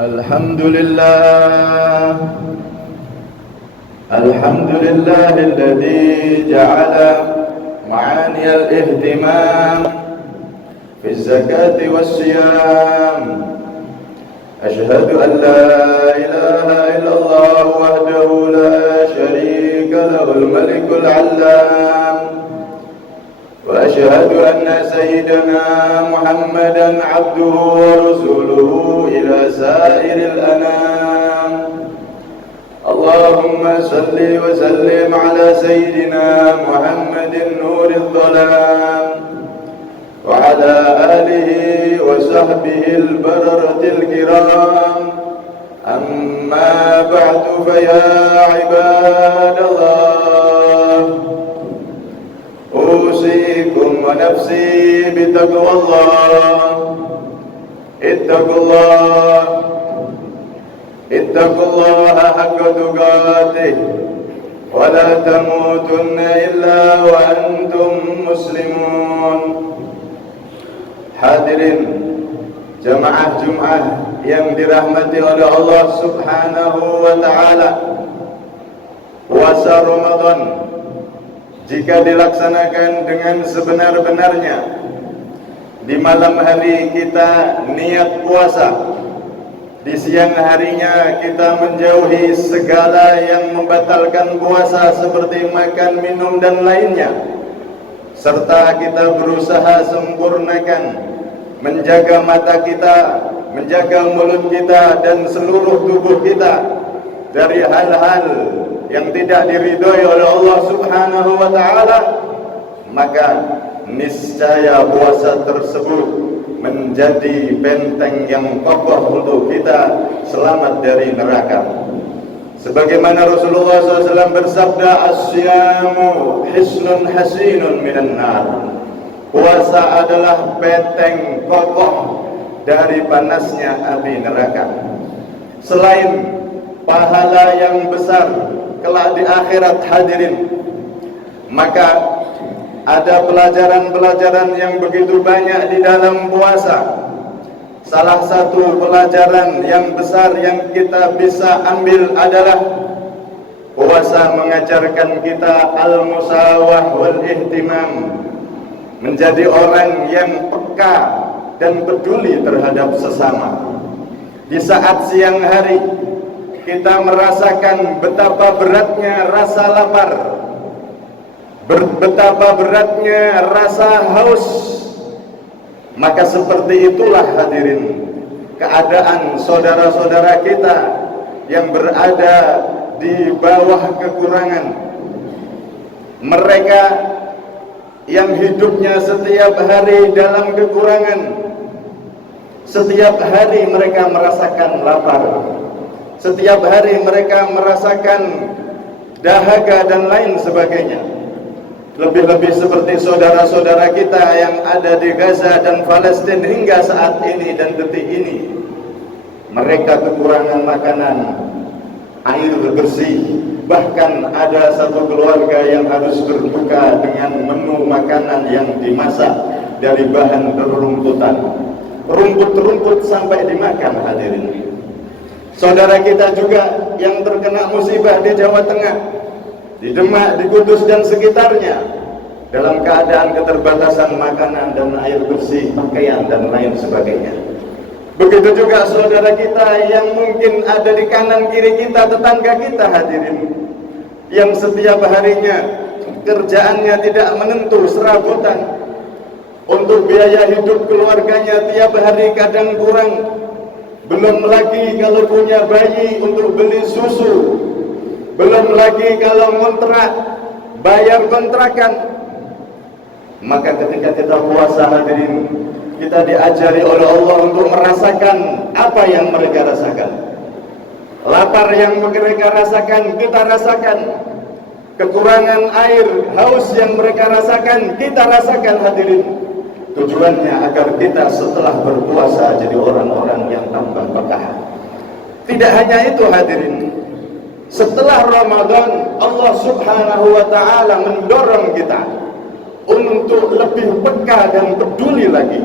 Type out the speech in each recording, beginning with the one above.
الحمد لله الحمد لله الذي جعل معاني الاهتمام في الزكاة والصيام. أشهد أن لا إله إلا الله وحده لا شريك له الملك العلام، وأشهد أن سيدنا محمدا عبده ورسوله إلى سائر الأنام. اللهم صل وسلم على سيدنا محمد نور الظلام وعلى آله وصحبه البررة الكرام. أما بعد فيا عباد الله، أوصيكم ونفسي بتقوى الله. اتقوا الله حق تقاته ولا تموتن إلا وأنتم مسلمون. Hadirin jamaah Jumat yang dirahmati oleh Allah Subhanahu wa Ta'ala, puasa Ramadan jika dilaksanakan dengan sebenar-benarnya, di malam hari kita niat puasa, di siang harinya kita menjauhi segala yang membatalkan puasa seperti makan, minum dan lainnya, serta kita berusaha sempurnakan menjaga mata kita, menjaga mulut kita dan seluruh tubuh kita dari hal-hal yang tidak diridhoi oleh Allah Subhanahu wa Ta'ala, maka niscaya puasa tersebut menjadi benteng yang kokoh untuk kita selamat dari neraka. Sebagaimana Rasulullah SAW bersabda, "As-siyamu hisnun hasinun minan nar." Puasa adalah benteng kokoh dari panasnya api neraka. Selain pahala yang besar kelak di akhirat, hadirin, maka ada pelajaran-pelajaran yang begitu banyak di dalam puasa. Salah satu pelajaran yang besar yang kita bisa ambil adalah puasa mengajarkan kita al-musawah wal ihtimam, menjadi orang yang peka dan peduli terhadap sesama. Di saat siang hari kita merasakan betapa beratnya rasa lapar, betapa beratnya rasa haus, maka seperti itulah hadirin keadaan saudara-saudara kita yang berada di bawah kekurangan. Mereka yang hidupnya setiap hari dalam kekurangan, setiap hari mereka merasakan lapar, setiap hari mereka merasakan dahaga dan lain sebagainya. Lebih-lebih seperti saudara-saudara kita yang ada di Gaza dan Palestina hingga saat ini dan detik ini, mereka kekurangan makanan, air bersih. Bahkan ada satu keluarga yang harus berbuka dengan menu makanan yang dimasak dari bahan rerumputan, rumput-rumput sampai dimakan, hadirin. Saudara kita juga yang terkena musibah di Jawa Tengah, di Demak, di Kudus dan sekitarnya, dalam keadaan keterbatasan makanan dan air bersih, pakaian dan lain sebagainya. Begitu juga saudara kita yang mungkin ada di kanan kiri kita, tetangga kita, hadirin, yang setiap harinya kerjaannya tidak menentu serabutan, untuk biaya hidup keluarganya tiap hari kadang kurang. Belum lagi kalau punya bayi untuk beli susu, belum lagi kalau ngontrak, bayar kontrakan. Maka ketika kita puasa, hadirin, kita diajari oleh Allah untuk merasakan apa yang mereka rasakan. Lapar yang mereka rasakan, kita rasakan. Kekurangan air, haus yang mereka rasakan, kita rasakan, hadirin. Tujuannya agar kita setelah berpuasa jadi orang-orang yang tambah peka. Tidak hanya itu, hadirin. Setelah Ramadan, Allah Subhanahu wa Ta'ala mendorong kita untuk lebih peka dan peduli lagi.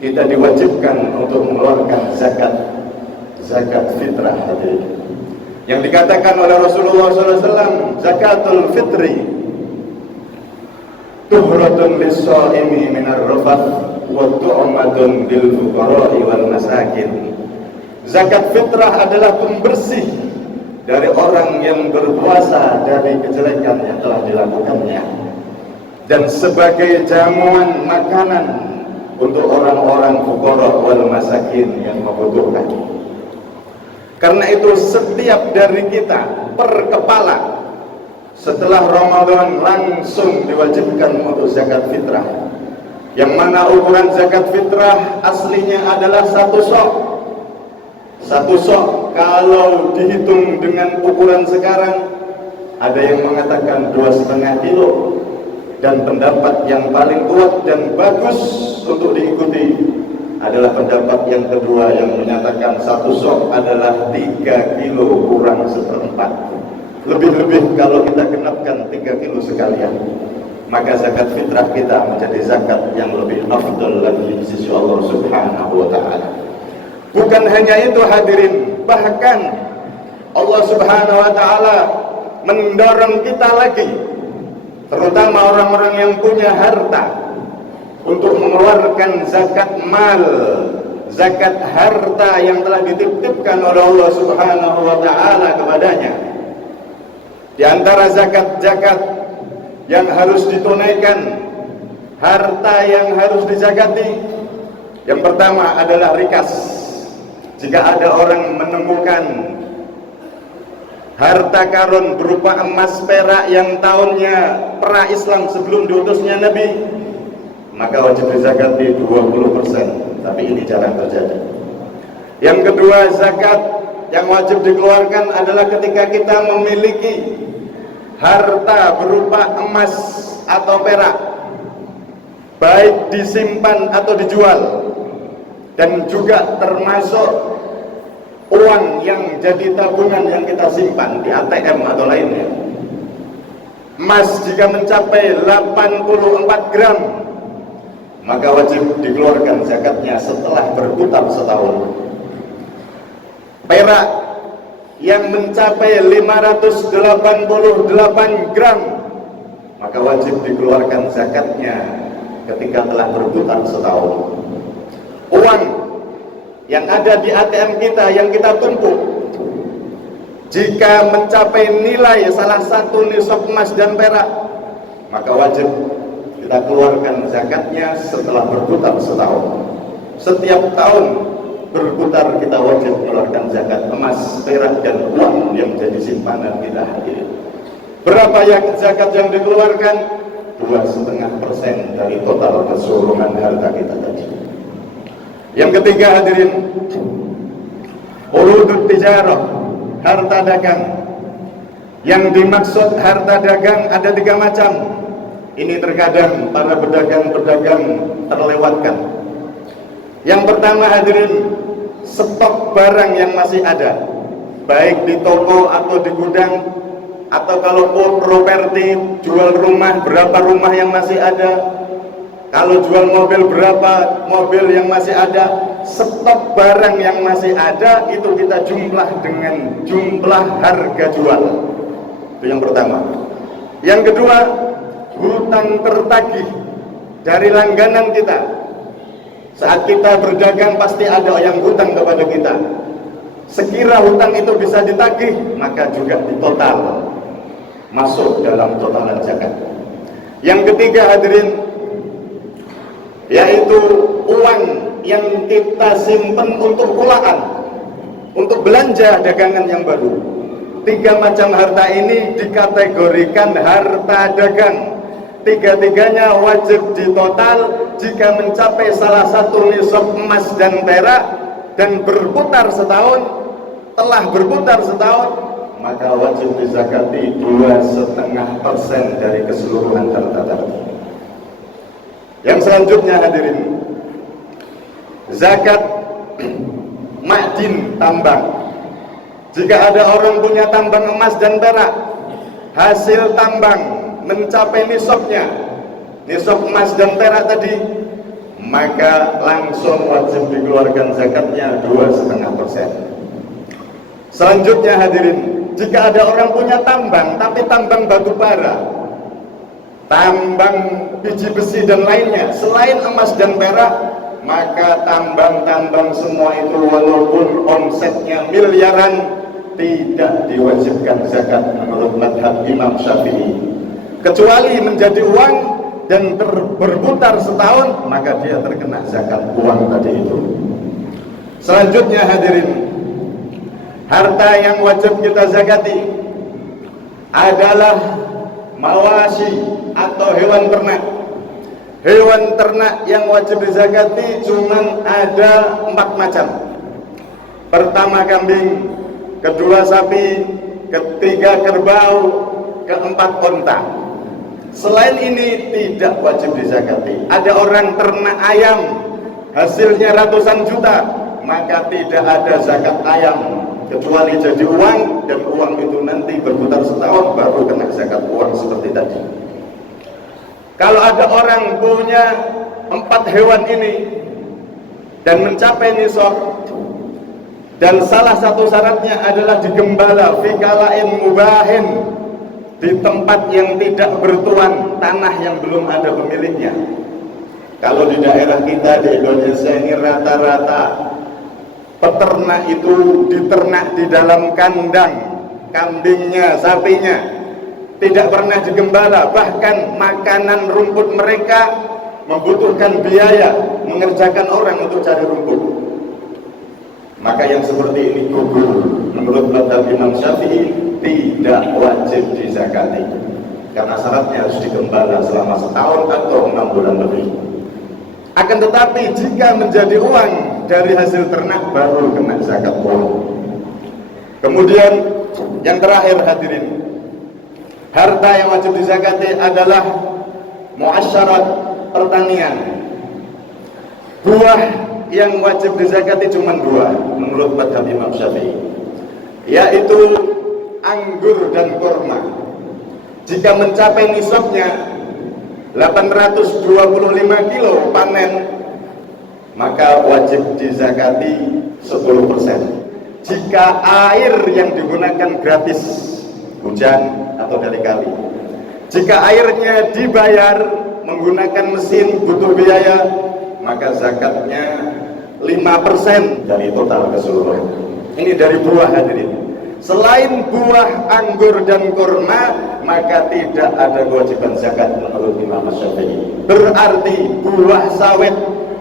Kita diwajibkan untuk mengeluarkan zakat. zakat fitrah hadirin. Yang dikatakan oleh Rasulullah SAW, zakatul fitri tuhratun lis-shaimi minar rafath wa tu'matun lil fuqara'i wal masakin. Zakat fitrah adalah pembersih dari orang yang berpuasa dari kejelekan yang telah dilakukannya, dan sebagai jamuan makanan untuk orang-orang fuqara wal masakin yang membutuhkan. Karena itu setiap dari kita per kepala setelah Ramadan langsung diwajibkan untuk zakat fitrah, yang mana ukuran zakat fitrah aslinya adalah 1 sok. 1 sok kalau dihitung dengan ukuran sekarang, ada yang mengatakan 2,5 kilo, dan pendapat yang paling kuat dan bagus untuk diikuti adalah pendapat yang kedua yang menyatakan 1 sok adalah 3 kilo kurang 1/4. Lebih-lebih kalau kita genapkan 3 kilo sekalian, maka zakat fitrah kita menjadi zakat yang lebih afdal lagi di sisi Allah Subhanahu wa ta'ala. Bukan hanya itu hadirin, bahkan Allah Subhanahu wa ta'ala mendorong kita lagi, terutama orang-orang yang punya harta, untuk mengeluarkan zakat mal, zakat harta yang telah dititipkan oleh Allah Subhanahu wa ta'ala kepadanya. Di antara zakat-zakat yang harus ditunaikan, harta yang harus dizakati, yang pertama adalah rikas. Jika ada orang menemukan harta karun berupa emas perak yang tahunnya pra-Islam sebelum diutusnya Nabi, maka wajib dizakati 20%, tapi ini jarang terjadi. Yang kedua, zakat yang wajib dikeluarkan adalah ketika kita memiliki harta berupa emas atau perak, baik disimpan atau dijual, dan juga termasuk uang yang jadi tabungan yang kita simpan di ATM atau lainnya. Emas jika mencapai 84 gram, maka wajib dikeluarkan zakatnya setelah berputar setahun. Perak yang mencapai 588 gram, maka wajib dikeluarkan zakatnya ketika telah berputar setahun. Uang yang ada di ATM kita yang kita tumpuk, jika mencapai nilai salah satu nisab emas dan perak, maka wajib kita keluarkan zakatnya setelah berputar setahun. Setiap tahun berputar kita wajib mengeluarkan zakat emas, perak, dan uang yang menjadi simpanan kita hadirin. Berapa zakat yang dikeluarkan? 2,5% dari total keseluruhan harta kita tadi. Yang ketiga hadirin, urudut tijarah, harta dagang. Yang dimaksud harta dagang ada 3 macam. Ini terkadang para pedagang-pedagang terlewatkan. Yang pertama hadirin, stok barang yang masih ada, baik di toko atau di gudang, atau kalau properti, jual rumah, berapa rumah yang masih ada, kalau jual mobil, berapa mobil yang masih ada. Stok barang yang masih ada itu kita jumlah dengan jumlah harga jual. Itu yang pertama. Yang kedua, hutang tertagih dari langganan kita. Saat kita berdagang pasti ada yang hutang kepada kita. Sekira hutang itu bisa ditagih, maka juga ditotal, masuk dalam totalan zakat. Yang ketiga hadirin, yaitu uang yang kita simpan untuk pulaan, untuk belanja dagangan yang baru. 3 macam harta ini dikategorikan harta dagang. 3-tiganya wajib ditotal jika mencapai salah satu nisab emas dan perak dan berputar setahun. Telah berputar setahun, maka wajib dizakati 2,5% dari keseluruhan harta tadi. Yang selanjutnya hadirin, zakat ma'din, tambang. Jika ada orang punya tambang emas dan perak, hasil tambang mencapai nisabnya, nisab emas dan perak tadi, maka langsung wajib dikeluarkan zakatnya 2,5%. Selanjutnya hadirin, jika ada orang punya tambang, tapi tambang batu bara, tambang biji besi dan lainnya, selain emas dan perak, maka tambang-tambang semua itu walaupun omsetnya miliaran, tidak diwajibkan zakat menurut mazhab Imam Syafi'i. Kecuali menjadi uang dan berputar setahun, maka dia terkena zakat uang tadi itu. Selanjutnya hadirin, harta yang wajib kita zakati adalah mawashi atau hewan ternak. Hewan ternak yang wajib dizakati cuma ada 4 macam. Pertama kambing, kedua sapi, ketiga kerbau, keempat unta. Selain ini tidak wajib dizakati. Ada orang ternak ayam, hasilnya ratusan juta, maka tidak ada zakat ayam, kecuali jadi uang, dan uang itu nanti berputar setahun baru kena zakat uang seperti tadi. Kalau ada orang punya 4 hewan ini dan mencapai nisab, dan salah satu syaratnya adalah digembala fi kalain mubahin, di tempat yang tidak bertuan, tanah yang belum ada pemiliknya. Kalau di daerah kita di Indonesia ini rata-rata peternak itu diternak di dalam kandang, kambingnya, sapinya tidak pernah digembala, bahkan makanan rumput mereka membutuhkan biaya mengerjakan orang untuk cari rumput. Maka yang seperti ini gugur menurut mazhab Imam Syafi'i tidak wajib dizakati, karena syaratnya harus digembala selama setahun atau 6 bulan lebih. Akan tetapi jika menjadi uang dari hasil ternak baru kena zakat uang. Kemudian yang terakhir hadirin, harta yang wajib dizakati adalah muasyarat pertanian. Buah yang wajib dizakati cuma 2 menurut mazhab Imam Syafi'i, yaitu anggur dan kurma. Jika mencapai nisabnya 825 kilo panen, maka wajib dizakati 10%. Jika air yang digunakan gratis, hujan atau dari kali. Jika airnya dibayar menggunakan mesin butuh biaya, maka zakatnya 5% dari total keseluruhan. Ini dari buah hadirin. Selain buah anggur dan kurma, maka tidak ada kewajiban zakat menurut Imam Syafi'i. Berarti buah sawit,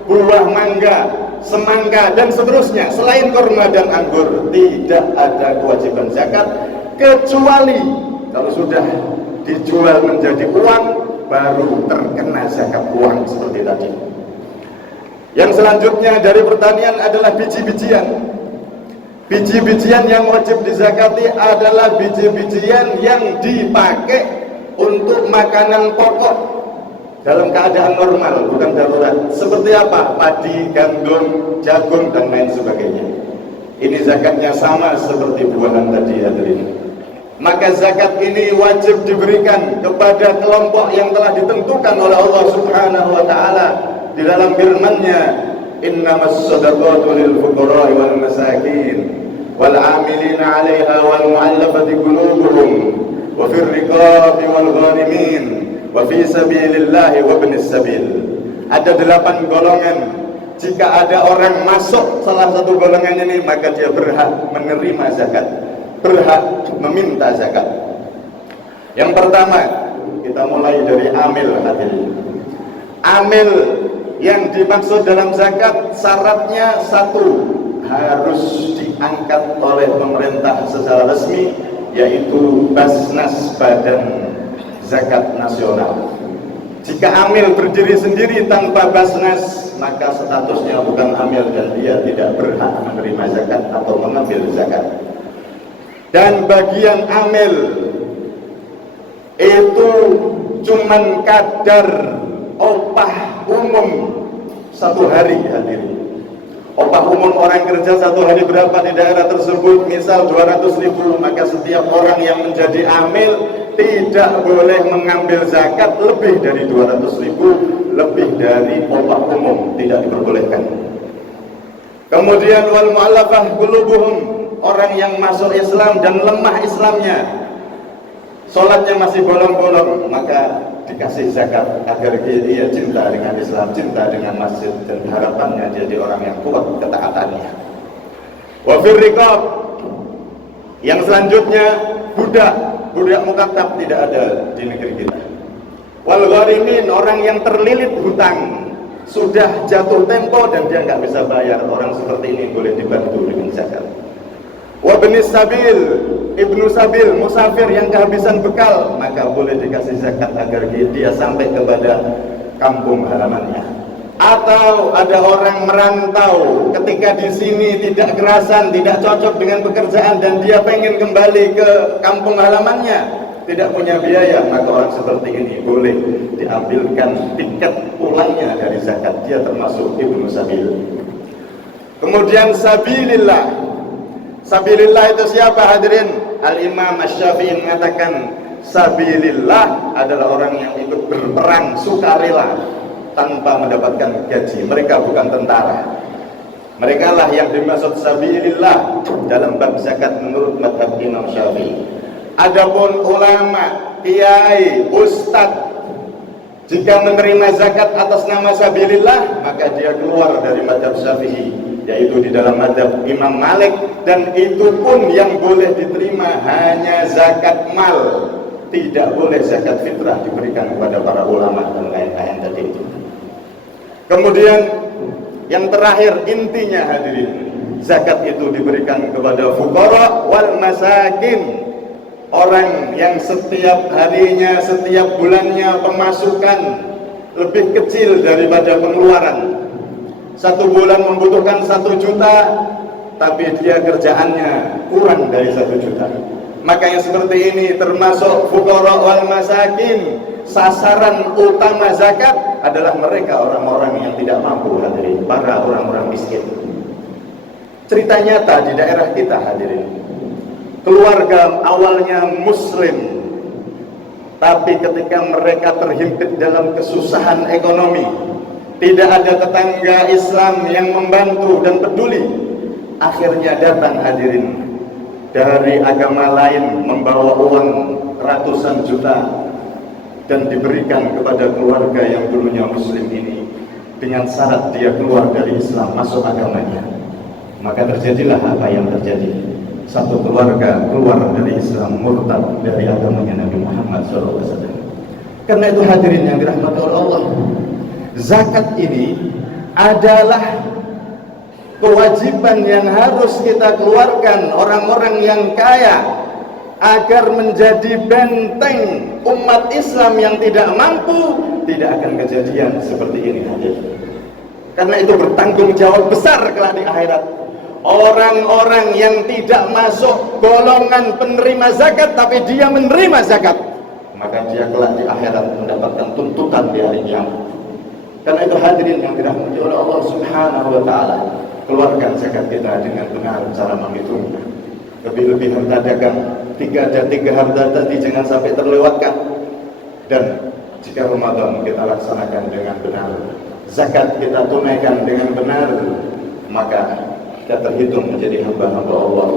buah mangga, semangka dan seterusnya selain kurma dan anggur tidak ada kewajiban zakat, kecuali kalau sudah dijual menjadi uang baru terkena zakat uang seperti tadi. Yang selanjutnya dari pertanian adalah biji-bijian. Biji-bijian yang wajib dizakati adalah biji-bijian yang dipakai untuk makanan pokok dalam keadaan normal, bukan darurat. Seperti apa? Padi, gandum, jagung, dan lain sebagainya. Ini zakatnya sama seperti buahan tadi hadirin. Maka zakat ini wajib diberikan kepada kelompok yang telah ditentukan oleh Allah Subhanahu wa Ta'ala di dalam firman-Nya, innamas shadaqatu lil fuqara'i wal masakin wal 'amilina 'alaiha wal mu'allafati qulubuhum wa fir riqabi wal gharimin wa fi sabilillahi wa ibnis sabil. Ada 8 golongan. Jika ada orang masuk salah satu golongan ini, maka dia berhak menerima zakat, berhak meminta zakat. Yang pertama, kita mulai dari amil hadirin. Amil yang dimaksud dalam zakat syaratnya 1, harus diangkat oleh pemerintah secara resmi, yaitu Basnas, Badan Zakat Nasional. Jika amil berdiri sendiri tanpa Basnas, maka statusnya bukan amil dan dia tidak berhak menerima zakat atau mengambil zakat. Dan bagian amil itu cuman kadar opah umum 1 hari hadirin. Opah umum orang kerja 1 hari berapa di daerah tersebut, misal 200.000, maka setiap orang yang menjadi amil tidak boleh mengambil zakat lebih dari 200.000, lebih dari opah umum tidak diperbolehkan. Kemudian wal mu'allafah qulubuhum, orang yang masuk Islam dan lemah Islamnya, sholatnya masih bolong-bolong, maka dikasih zakat agar dia cinta dengan Islam, cinta dengan masjid, dan harapannya jadi orang yang kuat ketaatannya. Wa fir riqab, yang selanjutnya budak mukatab tidak ada di negeri kita. Wal gharimin, orang yang terlilit hutang, sudah jatuh tempo dan dia nggak bisa bayar, orang seperti ini boleh dibantu dengan zakat. Wa ibnis sabil, ibnu sabil, musafir yang kehabisan bekal, maka boleh dikasih zakat agar dia sampai kepada kampung halamannya. Atau ada orang merantau, ketika di sini tidak kerasan, tidak cocok dengan pekerjaan dan dia pengen kembali ke kampung halamannya, tidak punya biaya, maka orang seperti ini boleh diambilkan tiket pulangnya dari zakat, dia termasuk ibnu sabil. Kemudian sabilillah. Sabilillah itu siapa hadirin? Al-Imam Asy-Syafi'i mengatakan sabilillah adalah orang yang ikut berperang sukarela tanpa mendapatkan gaji. Mereka bukan tentara. Mereka lah yang dimaksud sabilillah dalam bab zakat menurut mazhab Imam Syafi'i. Adapun ulama, kiai, ustadz, jika menerima zakat atas nama sabilillah, maka dia keluar dari mazhab Syafi'i, yaitu di dalam mazhab Imam Malik, dan itu pun yang boleh diterima hanya zakat mal, tidak boleh zakat fitrah diberikan kepada para ulama dan lain-lain tadi itu. Kemudian yang terakhir, intinya hadirin, zakat itu diberikan kepada fuqara wal masakin, orang yang setiap harinya, setiap bulannya pemasukan lebih kecil daripada pengeluaran. Satu bulan membutuhkan 1 juta, tapi dia kerjaannya kurang dari 1 juta. Maka yang seperti ini termasuk fuqara wal masakin. Sasaran utama zakat adalah mereka orang-orang yang tidak mampu, hadirin, para orang-orang miskin. Cerita nyata di daerah kita, hadirin. Keluarga awalnya muslim, tapi ketika mereka terhimpit dalam kesusahan ekonomi, tidak ada tetangga Islam yang membantu dan peduli, akhirnya datang hadirin dari agama lain membawa uang ratusan juta dan diberikan kepada keluarga yang dulunya muslim ini dengan syarat dia keluar dari Islam, masuk agamanya. Maka terjadilah apa yang terjadi. Satu keluarga keluar dari Islam, murtad dari agamanya Nabi Muhammad SAW. Karena itu hadirin yang dirahmati oleh Allah, zakat ini adalah kewajiban yang harus kita keluarkan orang-orang yang kaya, agar menjadi benteng umat Islam yang tidak mampu. Tidak akan kejadian seperti ini, hadirin. Karena itu bertanggung jawab besar kelak di akhirat. Orang-orang yang tidak masuk golongan penerima zakat tapi dia menerima zakat, maka dia kelak di akhirat mendapatkan tuntutan di hari kiamat. Karena itu hadirin yang dirahmati oleh Allah Subhanahu wa taala, keluarkan zakat kita dengan benar cara menghitungnya. Lebih-lebih harta dagang, 3 harta tadi jangan sampai terlewatkan. Dan jika Ramadan kita laksanakan dengan benar, zakat kita tunaikan dengan benar, maka kita terhitung menjadi hamba-hamba Allah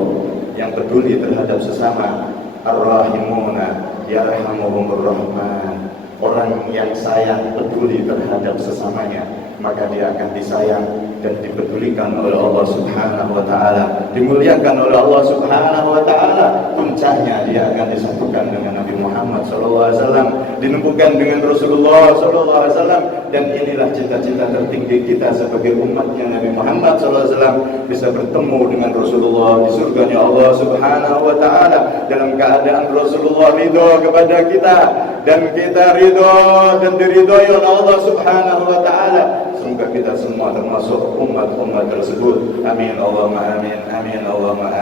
yang peduli terhadap sesama. Ar-Rahimuna yarhamuhumur Rahman. Orang yang sayang, peduli terhadap sesamanya, maka dia akan disayang dan dipedulikan oleh Allah Subhanahu wa taala, dimuliakan oleh Allah Subhanahu wa taala. Puncaknya dia akan disatukan dengan Nabi Muhammad sallallahu alaihi wasallam, dinempukan dengan Rasulullah sallallahu alaihi wasallam, dan inilah cita-cita tertinggi kita sebagai umatnya Nabi Muhammad sallallahu alaihi wasallam, bisa bertemu dengan Rasulullah di surganya Allah Subhanahu wa taala dalam keadaan Rasulullah ridho kepada kita dan kita ridho dan diridhoi oleh Allah Subhanahu wa taala. Semoga kita semua termasuk umat-umat tersebut. Amin Allahumma amin. Amin Allahumma amin.